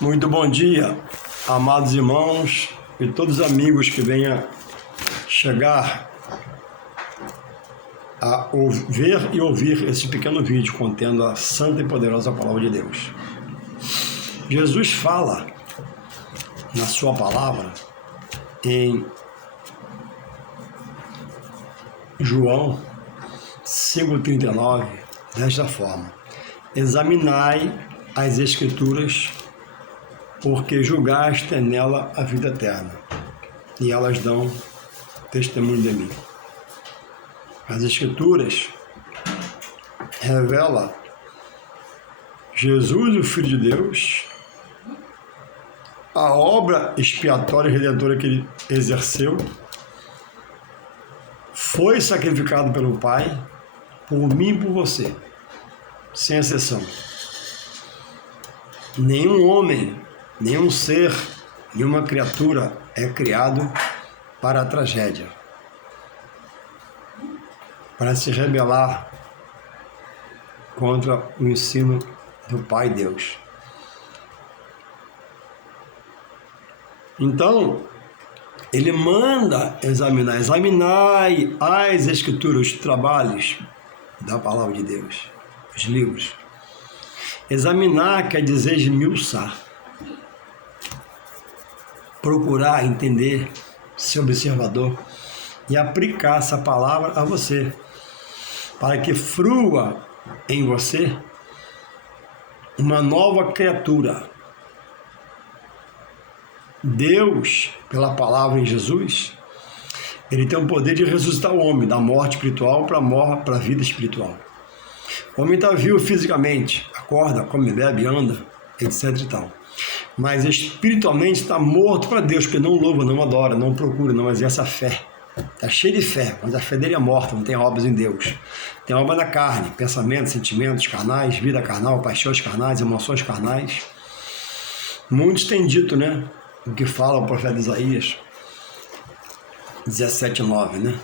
Muito bom dia, amados irmãos e todos os amigos que venham chegar a ver e ouvir esse pequeno vídeo contendo a santa e poderosa palavra de Deus. Jesus fala na sua palavra em João 5,39 desta forma: examinai as Escrituras, porque julgaste nela a vida eterna, e elas dão testemunho de mim. As Escrituras revelam Jesus, o Filho de Deus, a obra expiatória e redentora que ele exerceu, foi sacrificado pelo Pai, por mim e por você, sem exceção. Nenhum homem, nenhum ser, nenhuma criatura é criado para a tragédia, para se rebelar contra o ensino do Pai Deus. Então, ele manda examinai as Escrituras, os trabalhos da Palavra de Deus, os livros. Examinar quer dizer esmiuçar, procurar entender, ser observador e aplicar essa palavra a você, para que frua em você uma nova criatura. Deus, pela palavra em Jesus, ele tem o poder de ressuscitar o homem da morte espiritual para a vida espiritual. O homem está vivo fisicamente, acorda, come, bebe, anda, etc e tal. Mas espiritualmente está morto para Deus, porque não louva, não adora, não procura, não exerce a fé. Está cheio de fé, mas a fé dele é morta, não tem obras em Deus. Tem obra na carne, pensamentos, sentimentos carnais, vida carnal, paixões carnais, emoções carnais. Muitos têm dito, né? O que fala o profeta Isaías 17:9, né?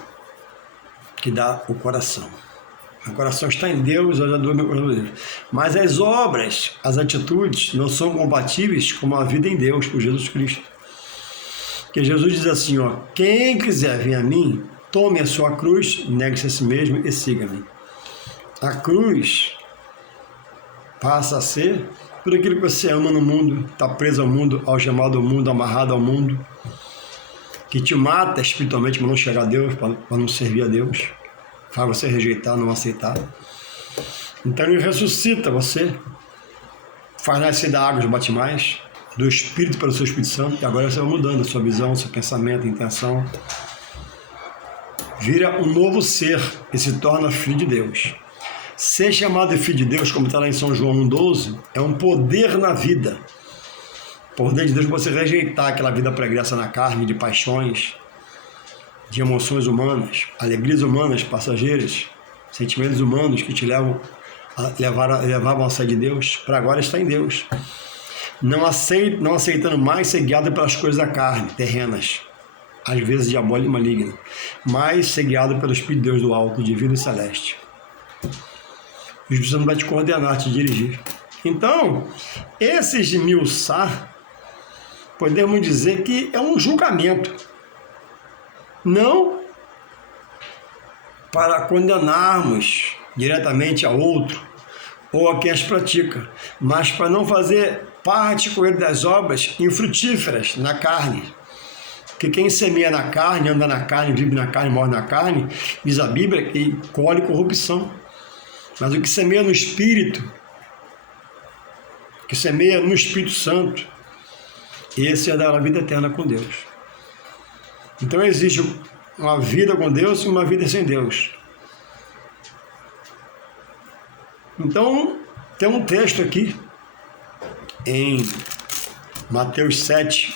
Que dá o coração. O coração está em Deus, eu já dou meu coração. Mas as obras, as atitudes não são compatíveis com a vida em Deus, por Jesus Cristo. Porque Jesus diz assim, ó: quem quiser vir a mim, tome a sua cruz, negue-se a si mesmo e siga-me. A cruz passa a ser tudo aquilo que você ama no mundo, está preso ao mundo, algemado ao mundo, amarrado ao mundo, que te mata espiritualmente para não chegar a Deus, para não servir a Deus, faz você rejeitar, não aceitar. Então ele ressuscita você, faz nascer da água os batimais, do Espírito pelo seu Espírito Santo, e agora você vai mudando a sua visão, seu pensamento, a intenção. Vira um novo ser e se torna filho de Deus. Ser chamado de filho de Deus, como está lá em São João 1,12, é um poder na vida. Poder de Deus para você rejeitar aquela vida pregressa na carne, de paixões, de emoções humanas, alegrias humanas, passageiras, sentimentos humanos que te levavam a sair de Deus, para agora estar em Deus. Não aceitando mais ser guiado pelas coisas da carne, terrenas, às vezes diabólica e maligna, mas ser guiado pelo Espírito de Deus do alto, divino e celeste. O Espírito Santo vai te coordenar, te dirigir. Então, esse esmiuçar, podemos dizer que é um julgamento. Não para condenarmos diretamente a outro ou a quem as pratica, mas para não fazer parte com ele das obras infrutíferas na carne. Porque quem semeia na carne, anda na carne, vive na carne, morre na carne, diz a Bíblia que colhe corrupção. Mas o que semeia no Espírito, que semeia no Espírito Santo, esse é dar a vida eterna com Deus. Então existe uma vida com Deus e uma vida sem Deus. Então, tem um texto aqui, em Mateus 7,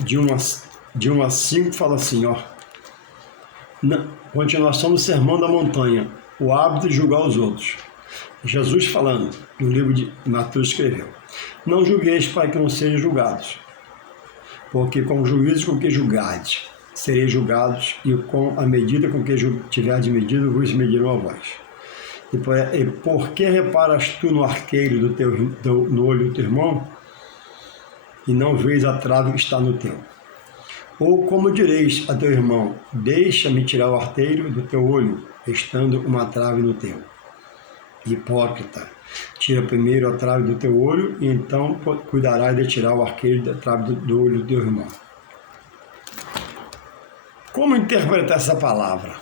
de 1 a 5, fala assim, ó. Na continuação do Sermão da Montanha, o hábito de julgar os outros. Jesus falando, no livro de Mateus escreveu: não julgueis para que não sejam julgados, porque com o juízo com que julgardes, sereis julgados, e com a medida com que tiverdes medido, vos medirão a vós. E por que reparas tu no arqueiro no olho do teu irmão, e não vês a trave que está no teu? Ou como direis a teu irmão, deixa-me tirar o arteiro do teu olho, estando uma trave no teu? Hipócrita, tira primeiro a trave do teu olho, e então cuidarás de tirar o arqueiro da trave do olho do teu irmão. Como interpretar essa palavra?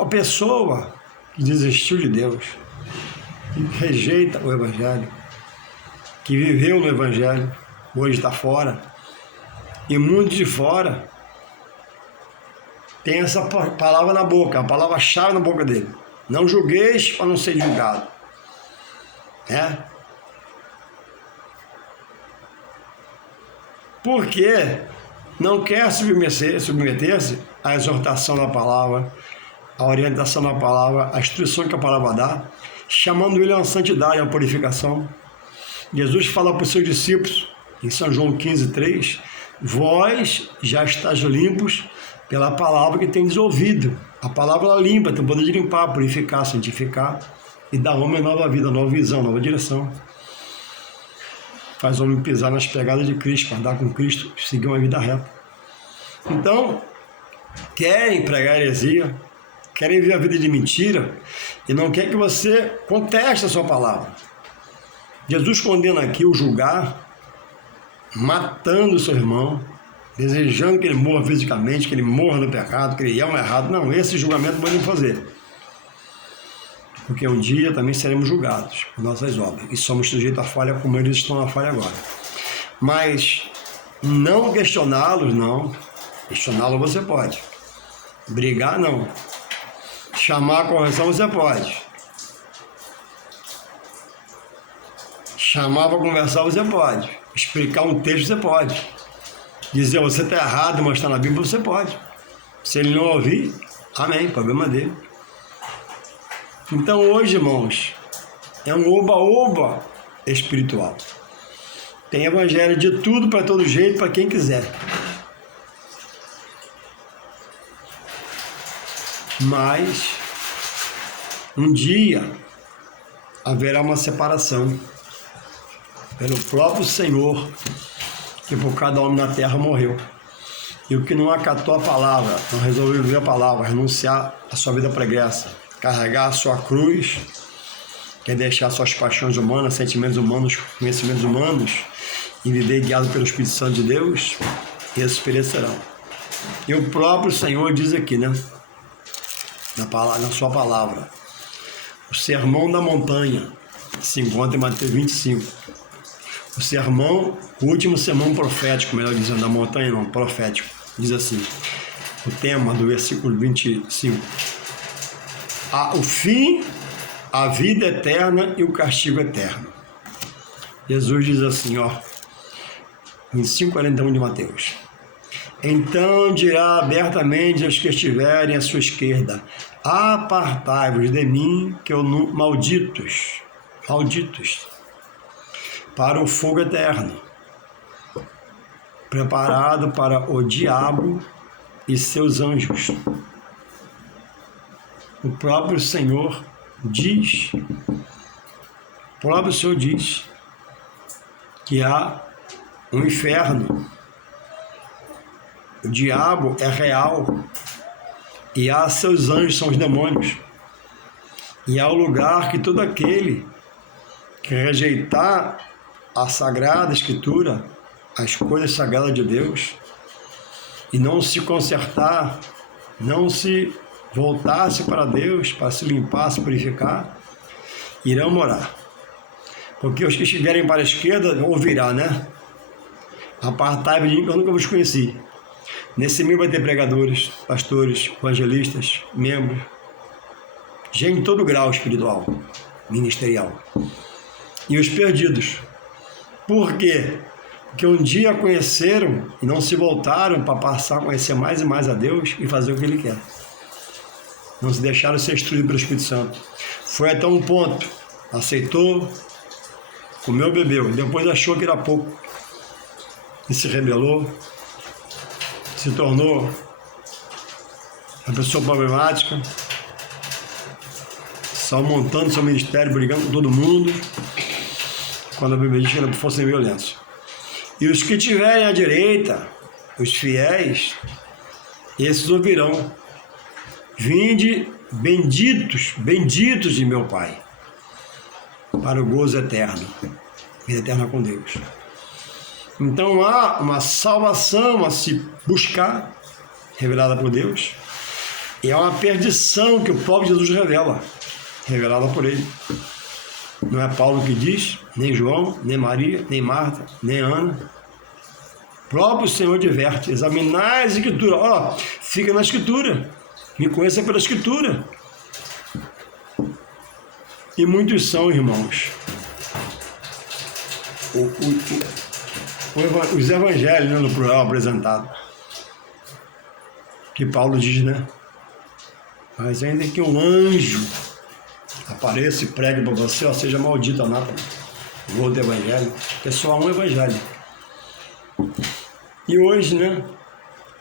A pessoa que desistiu de Deus, que rejeita o Evangelho, que viveu no Evangelho, hoje está fora, e muitos de fora tem essa palavra na boca, a palavra-chave na boca dele. Não julgueis para não ser julgado. Porque não quer submeter-se à exortação da palavra, à orientação da palavra, à instrução que a palavra dá, chamando ele a uma santidade, a uma purificação. Jesus fala para os seus discípulos, em São João 15:3, vós já estáis limpos pela palavra que tendes ouvido. A palavra ela limpa, tem o poder de limpar, purificar, santificar e dar ao homem nova vida, nova visão, nova direção. Faz o homem pisar nas pegadas de Cristo, andar com Cristo, seguir uma vida reta. Então, querem pregar heresia, querem viver a vida de mentira e não quer que você conteste a sua palavra. Jesus condena aqui o julgar, matando o seu irmão, desejando que ele morra fisicamente, que ele morra no pecado, que ele é um errado. Não, esse julgamento podemos fazer. Porque um dia também seremos julgados por nossas obras. E somos sujeitos à falha como eles estão na falha agora. Mas não questioná-los, não. Questioná-los você pode. Brigar, não. Chamar a correção, você pode. Chamar para conversar, você pode. Explicar um texto, você pode. Dizer, você está errado, mostrar na Bíblia, você pode. Se ele não ouvir, amém, problema dele. Então hoje, irmãos, é um oba-oba espiritual. Tem evangelho de tudo, para todo jeito, para quem quiser. Mas, um dia, haverá uma separação pelo próprio Senhor, que por cada homem na terra morreu. E o que não acatou a palavra, não resolveu viver a palavra, renunciar à sua vida pregressa, carregar a sua cruz, quer deixar suas paixões humanas, sentimentos humanos, conhecimentos humanos, e viver guiado pelo Espírito Santo de Deus, esses perecerão. E o próprio Senhor diz aqui, na sua palavra, o sermão da montanha, se encontra em Mateus 25. O sermão, o último sermão profético, melhor dizendo, da montanha não, profético, diz assim, o tema do versículo 25. O fim, a vida eterna e o castigo eterno. Jesus diz assim, 25:41 de Mateus. Então dirá abertamente aos que estiverem à sua esquerda, apartai-vos de mim, que eu não... malditos, para o fogo eterno, preparado para o diabo e seus anjos. O próprio Senhor diz que há um inferno. O diabo é real e há seus anjos, são os demônios. E há o lugar que todo aquele que rejeitar a Sagrada Escritura, as coisas sagradas de Deus, e não se consertar, não se voltar-se para Deus, para se limpar, se purificar, irão morar. Porque os que estiverem para a esquerda ouvirá, Apartai-vos de mim, que eu nunca vos conheci. Nesse meio vai ter pregadores, pastores, evangelistas, membros, gente de todo grau espiritual, ministerial. E os perdidos. Por quê? Porque um dia conheceram e não se voltaram para passar a conhecer mais e mais a Deus e fazer o que Ele quer. Não se deixaram ser instruídos pelo Espírito Santo. Foi até um ponto, aceitou, comeu, bebeu, depois achou que era pouco e se rebelou, se tornou uma pessoa problemática, só montando seu ministério, brigando com todo mundo, quando a Bíblia diz que não for sem violência. E os que tiverem à direita, os fiéis, esses ouvirão: vinde, benditos, benditos de meu Pai, para o gozo eterno, vida eterna com Deus. Então há uma salvação a se buscar, revelada por Deus, e há uma perdição que o próprio Jesus revela, revelada por Ele. Não é Paulo que diz, nem João, nem Maria, nem Marta, nem Ana. O próprio Senhor diverte: examinai a Escritura. Ó, fica na Escritura, me conheça pela Escritura. E muitos são, irmãos, os evangelhos, né, no plural apresentado, que Paulo diz, né? Mas ainda que um anjo apareça e pregue para você, ó, seja maldito anátema, o outro evangelho, é só um evangelho. E hoje, né,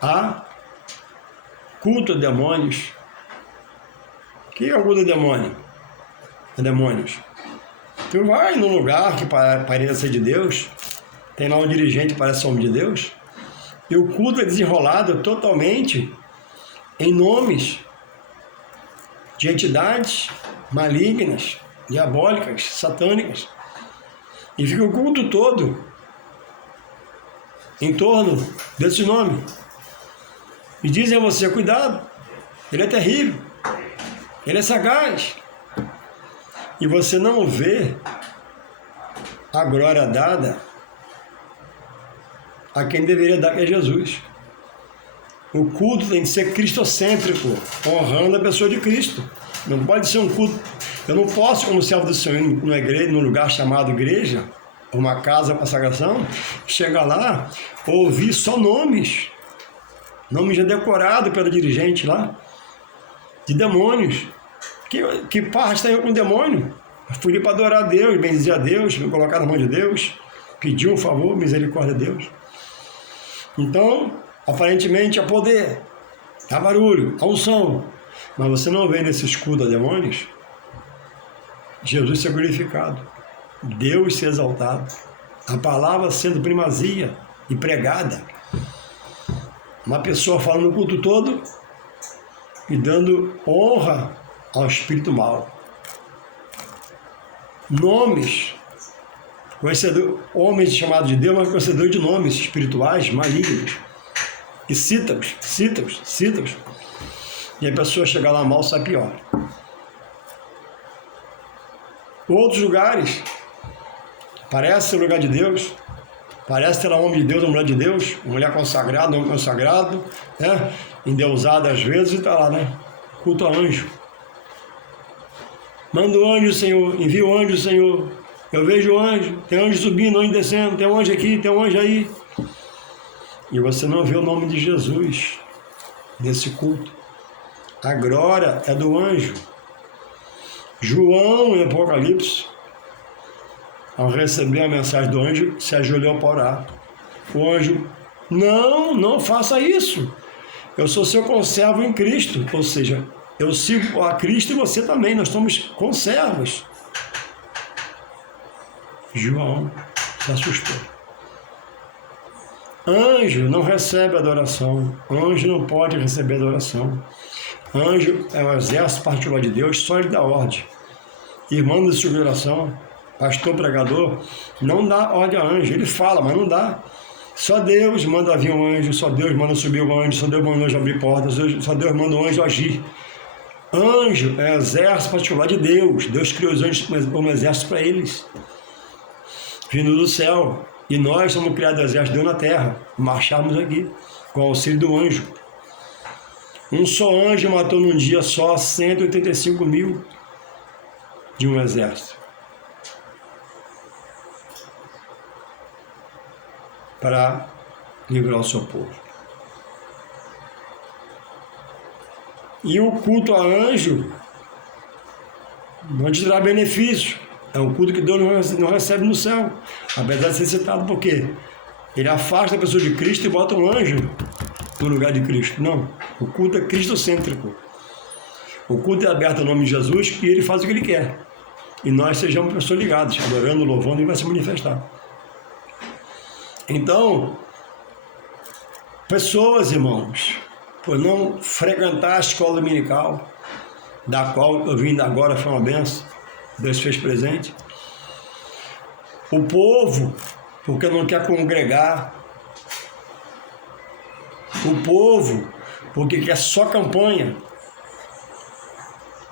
há culto a demônios. O que é o culto a demônio? A demônios. Tu vai num lugar que pareça ser de Deus, tem lá um dirigente que parece homem de Deus, e o culto é desenrolado totalmente em nomes de entidades malignas, diabólicas, satânicas. E fica o culto todo em torno desse nome. E dizem a você: cuidado, ele é terrível, ele é sagaz. E você não vê a glória dada a quem deveria dar, que é Jesus. O culto tem que ser cristocêntrico, honrando a pessoa de Cristo. Não pode ser um culto. Eu não posso, como servo do Senhor, numa igreja, num lugar chamado igreja, uma casa para sagração, chegar lá, ouvir só nomes já decorados pelo dirigente lá, de demônios. Que parte tem com demônio? Eu fui ali para adorar a Deus, bendizer a Deus, me colocar na mão de Deus, pedir um favor, misericórdia a Deus. Então, aparentemente há poder, há barulho, há unção, mas você não vê nesse escudo a demônios Jesus ser glorificado, Deus ser exaltado, a palavra sendo primazia e pregada. Uma pessoa falando o culto todo e dando honra ao espírito mau. Nomes, homens chamados de Deus, mas conhecedores de nomes espirituais malignos. E cita-os. E a pessoa chega lá mal, sai pior. Outros lugares, parece ser lugar de Deus, parece ter um homem de Deus, uma mulher de Deus, uma mulher consagrada, um homem consagrado, né? Endeusada às vezes, e está lá, né? Culto a anjo. Manda o anjo, Senhor, envia o anjo, Senhor. Eu vejo o anjo, tem anjo subindo, anjo descendo, tem um anjo aqui, tem um anjo aí. E você não vê o nome de Jesus nesse culto. A glória é do anjo. João, em Apocalipse, ao receber a mensagem do anjo, se ajoelhou para orar. O anjo: não faça isso. Eu sou seu conservo em Cristo. Ou seja, eu sigo a Cristo e você também. Nós somos conservos. João se assustou. Anjo não recebe adoração. Anjo não pode receber adoração. Anjo é um exército particular de Deus, só ele dá ordem. Irmão de sua oração, pastor, pregador, não dá ordem a anjo. Ele fala, mas não dá. Só Deus manda vir um anjo, só Deus manda subir um anjo, só Deus manda o anjo abrir portas, só Deus manda o anjo agir. Anjo é exército particular de Deus. Deus criou os anjos como exército para eles, vindo do céu. E nós somos criados exército de Deus na terra, marcharmos aqui, com o auxílio do anjo. Um só anjo matou num dia só 185 mil de um exército, para livrar o seu povo. E o culto a anjo não te traz benefício. É um culto que Deus não recebe no céu, apesar de ser citado, porque ele afasta a pessoa de Cristo e bota um anjo no lugar de Cristo. Não, o culto é cristocêntrico. O culto é aberto ao nome de Jesus e ele faz o que ele quer. e nós sejamos pessoas ligadas, adorando, louvando, e vai se manifestar. Então, pessoas, irmãos, por não frequentar a escola dominical, da qual eu vim agora, foi uma benção, Deus fez presente. O povo, porque não quer congregar. O povo, porque quer só campanha.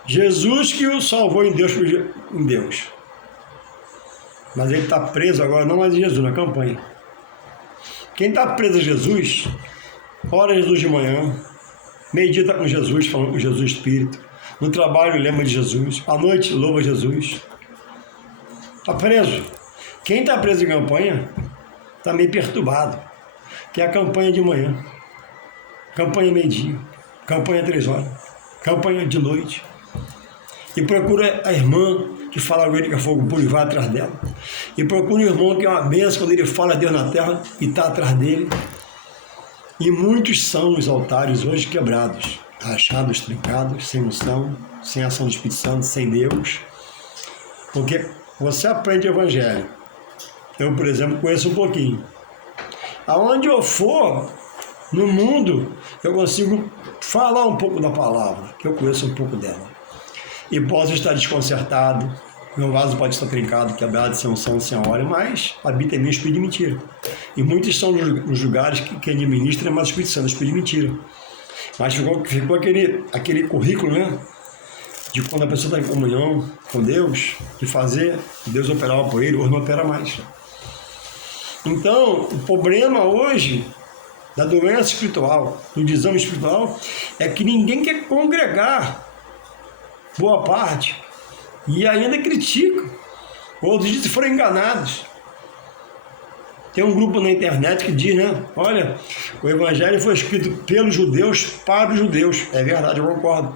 Jesus que o salvou em Deus. Mas ele está preso agora, não mais em Jesus, na campanha. Quem está preso a Jesus, ora Jesus de manhã, medita com Jesus, falando com Jesus Espírito. No trabalho lembra de Jesus, à noite louva Jesus. Está preso. Quem está preso em campanha está meio perturbado, que é a campanha de manhã, campanha meio-dia, campanha 3 horas, campanha de noite. E procura a irmã que fala com ele que é fogo puro e vai atrás dela. E procura o irmão que é uma bênção quando ele fala a Deus na terra e está atrás dele. E muitos são os altares hoje quebrados, rachados, trincados, sem unção, sem ação do Espírito Santo, sem Deus. Porque você aprende o Evangelho. Eu, por exemplo, conheço um pouquinho. Aonde eu for no mundo, eu consigo falar um pouco da palavra, que eu conheço um pouco dela. E posso estar desconcertado, meu vaso pode estar trincado, quebrado, sem unção, sem óleo, mas habita em mim o espírito de mentira. E muitos são os lugares que administram, mas o Espírito Santo é o espírito de mentira. Mas ficou aquele currículo, né? De quando a pessoa está em comunhão com Deus, de fazer Deus operar por ele, hoje não opera mais. Então, o problema hoje da doença espiritual, do desame espiritual, é que ninguém quer congregar, boa parte, e ainda critica. Outros dizem que foram enganados. Tem um grupo na internet que diz, né? Olha, o Evangelho foi escrito pelos judeus para os judeus. É verdade, eu concordo.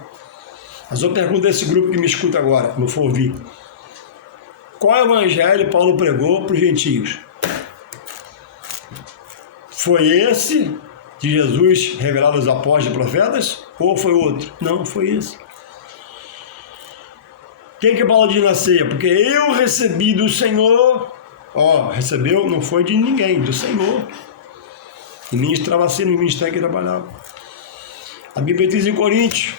Mas eu pergunto a esse grupo que me escuta agora, não for ouvir. Qual Evangelho Paulo pregou para os gentios? Foi esse de Jesus revelado aos apóstolos e profetas? Ou foi outro? Não, foi esse. Quem que Paulo diz na ceia? Porque eu recebi do Senhor. Recebeu, não foi de ninguém, do Senhor. E ministrava assim no ministério que trabalhava. A Bíblia diz em Coríntios.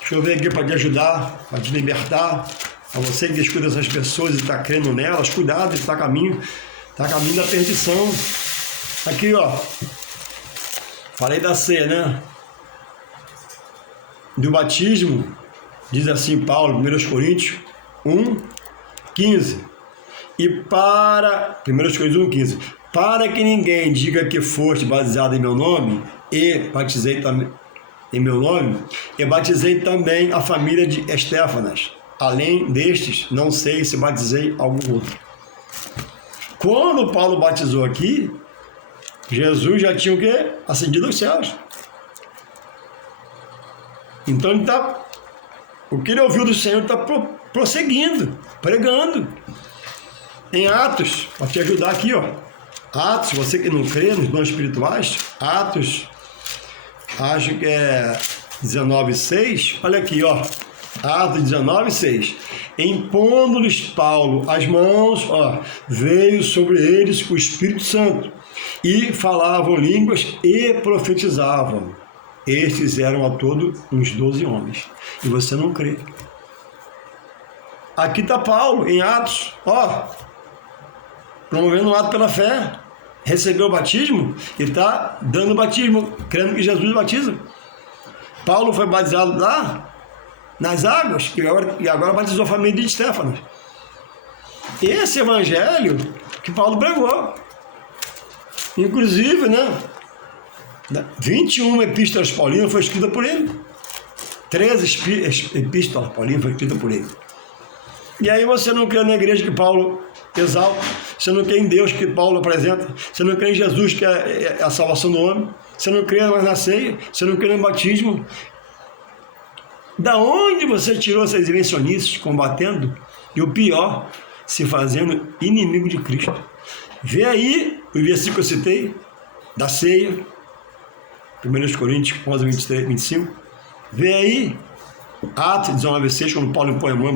Deixa eu ver aqui para te ajudar, para te libertar. A você que escuta essas pessoas e está crendo nelas, cuidado, está a caminho da perdição. Aqui, falei da ceia, né? Do batismo, diz assim Paulo, 1 Coríntios 1:15. E 1 Coríntios 1:15. Para que ninguém diga que foste batizado em meu nome, e batizei também em meu nome, e batizei também a família de Estéfanas. Além destes, não sei se batizei algum outro. Quando Paulo batizou aqui, Jesus já tinha o quê? Ascendido aos céus. Então o que ele ouviu do Senhor está prosseguindo, pregando. Em Atos, para te ajudar aqui, Atos, você que não crê nos dons espirituais, Atos, acho que é 19:6, olha aqui, Atos 19:6. Impondo-lhes Paulo as mãos, veio sobre eles o Espírito Santo, e falavam línguas e profetizavam. Estes eram a todo uns 12 homens. E você não crê. Aqui está Paulo, em Atos, promovendo o ato pela fé. Recebeu o batismo e está dando o batismo, crendo que Jesus batiza. Paulo foi batizado lá, nas águas, e agora batizou a família de Estéfanas. Esse evangelho que Paulo pregou. Inclusive, 21 epístolas paulinas foi escrita por ele. 13 epístolas paulinas foi escrita por ele. E aí você não crê na igreja que Paulo exalta, você não crê em Deus que Paulo apresenta, você não crê em Jesus que é a salvação do homem, você não crê mais na ceia, você não crê no batismo. Da onde você tirou essas invencionices combatendo? E o pior, se fazendo inimigo de Cristo. Vê aí o versículo que eu citei, da ceia, 1 Coríntios 11:23, 25. Vê aí Atos 19,6, quando Paulo impõe a mão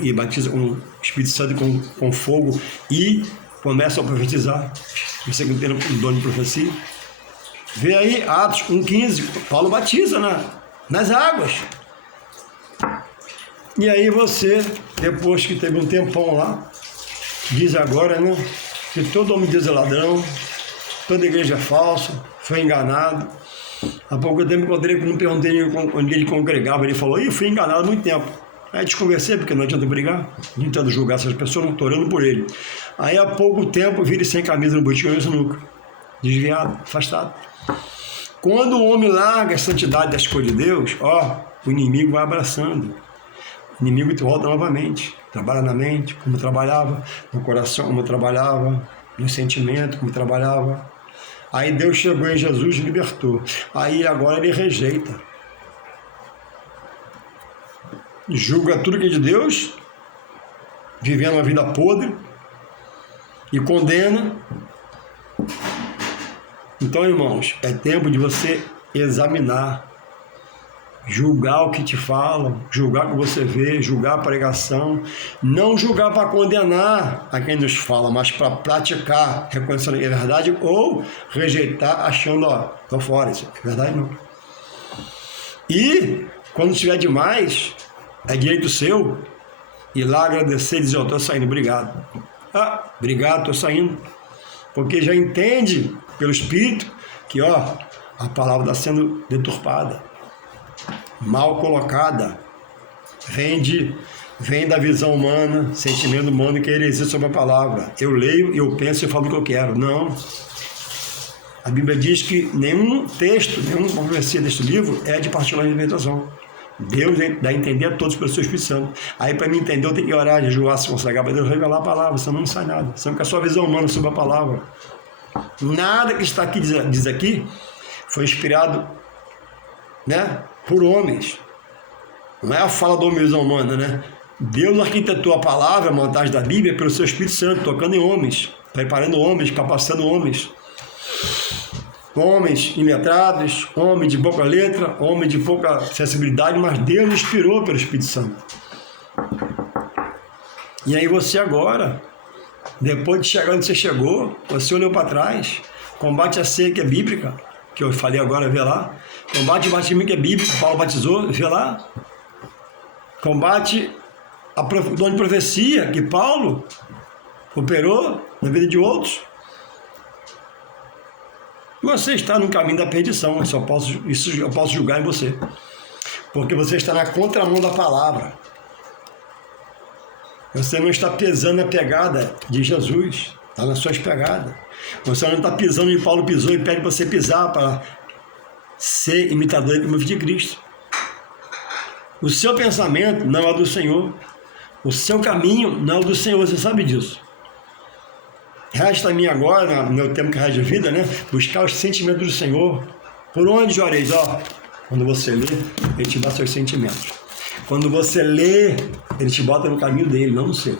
e batiza com o Espírito Santo e com fogo e começa a profetizar. Você que tem o dom de profecia. Vê aí, Atos 1,15, Paulo batiza nas águas. E aí você, depois que teve um tempão lá, diz agora, né, que todo homem de Deus é ladrão, toda igreja é falsa, foi enganado. Há pouco tempo encontrei com um, perguntei onde ele congregava, ele falou, eu fui enganado há muito tempo. Aí desconversei, porque não adianta brigar, não adianta julgar essas pessoas, não estou orando por ele. Aí há pouco tempo vi ele sem camisa no botiquim e nunca, desviado, afastado. Quando o homem larga a santidade das coisas de Deus, o inimigo vai abraçando. O inimigo te volta novamente. Trabalha na mente, como trabalhava, no coração, como trabalhava, no sentimento, como trabalhava. Aí Deus chegou em Jesus e libertou. Aí agora ele rejeita. Julga tudo que é de Deus, vivendo uma vida podre, e condena. Então, irmãos, é tempo de você examinar, julgar o que te falam, julgar o que você vê, julgar a pregação, não julgar para condenar a quem nos fala, mas para praticar, reconhecendo que é verdade, ou rejeitar achando, tô fora, isso é verdade não. E, quando tiver demais, é direito seu, ir lá agradecer e dizer, tô saindo, obrigado. Obrigado, tô saindo. Porque já entende, pelo Espírito, que a palavra está sendo deturpada, mal colocada, vem da visão humana, sentimento humano que heresia sobre a palavra. Eu leio, eu penso e falo o que eu quero. Não. A Bíblia diz que nenhum texto, nenhuma profecia deste livro é de particular interpretação. Deus dá a entender a todos pelo seu Espírito Santo. Aí, para mim entender, eu tenho que orar, jejuar, se consagrar para Deus, revelar a palavra, senão não sai nada. Senão que a sua visão humana sobre a palavra. Nada que está aqui, diz aqui, foi inspirado, né, por homens. Não é a fala da visão humana, né? Deus arquitetou a palavra, a montagem da Bíblia, pelo seu Espírito Santo, tocando em homens, preparando homens, capacitando homens. Homens iletrados, homens de pouca letra, homens de pouca sensibilidade, mas Deus inspirou pelo Espírito Santo. E aí você agora, depois de chegar onde você chegou, você olhou para trás, combate a ceia que é bíblica, que eu falei agora, vê lá. Combate o batismo que é bíblico, Paulo batizou, vê lá. Combate o dom de profecia que Paulo operou na vida de outros. Você está no caminho da perdição, isso eu posso julgar em você. Porque você está na contramão da palavra. Você não está pisando na pegada de Jesus, está nas suas pegadas. Você não está pisando onde Paulo pisou e pede para você pisar para ser imitador de Cristo. O seu pensamento não é o do Senhor. O seu caminho não é o do Senhor, você sabe disso. Resta a mim agora, no meu tempo que resta de vida, né, buscar os sentimentos do Senhor. Por onde oreis? Quando você lê, Ele te dá seus sentimentos. Quando você lê, Ele te bota no caminho dele, não no seu.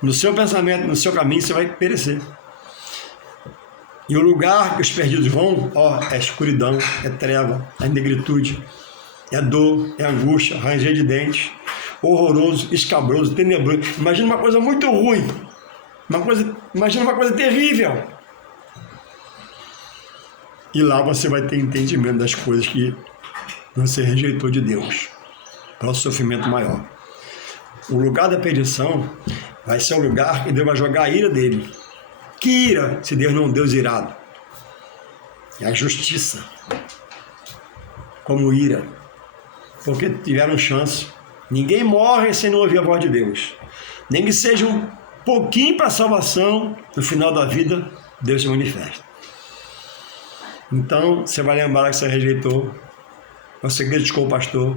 No seu pensamento, no seu caminho, você vai perecer. E o lugar que os perdidos vão, é escuridão, é treva, é negritude, é dor, é angústia, ranger de dentes, horroroso, escabroso, tenebroso. Imagina uma coisa muito ruim. Imagina uma coisa terrível. E lá você vai ter entendimento das coisas que você rejeitou de Deus, para o sofrimento maior. O lugar da perdição vai ser um lugar que Deus vai jogar a ira dele. Que ira, se Deus não é um Deus irado? É a justiça. Como ira. Porque tiveram chance. Ninguém morre sem não ouvir a voz de Deus. Nem que seja um pouquinho para a salvação, no final da vida, Deus se manifesta. Então, você vai lembrar que você rejeitou, você criticou o pastor,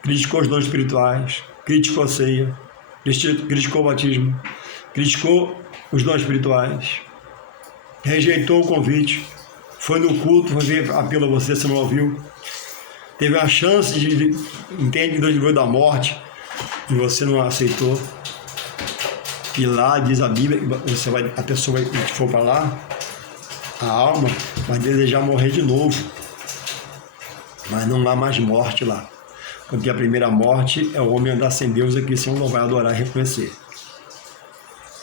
criticou os dons espirituais, criticou a ceia, criticou o batismo, criticou os dons espirituais, rejeitou o convite, foi no culto, foi ver apelo a você, você não ouviu, teve a chance de entender que Deus livrou da morte e você não aceitou. E lá diz a Bíblia, a pessoa que for para lá, a alma vai desejar morrer de novo. Mas não há mais morte lá. Quando tem a primeira morte, é o homem andar sem Deus aqui, sem um lugar adorar e reconhecer.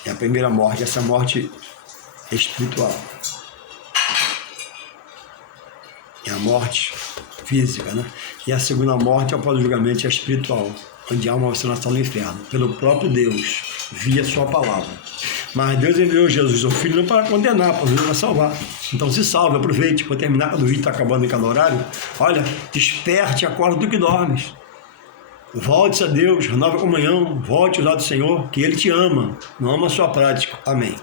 É a primeira morte, essa morte espiritual. É a morte física, né? E a segunda morte, após o julgamento, é espiritual, onde há uma obstinação no inferno, pelo próprio Deus, via sua palavra. Mas Deus enviou Jesus, o Filho, não para condenar, para salvar. Então se salve, aproveite, para terminar, quando o vídeo está acabando em cada horário. Olha, desperte, acorda do que dormes. Volte-se a Deus, renova a comunhão, volte ao lado do Senhor, que Ele te ama, não ama a sua prática. Amém.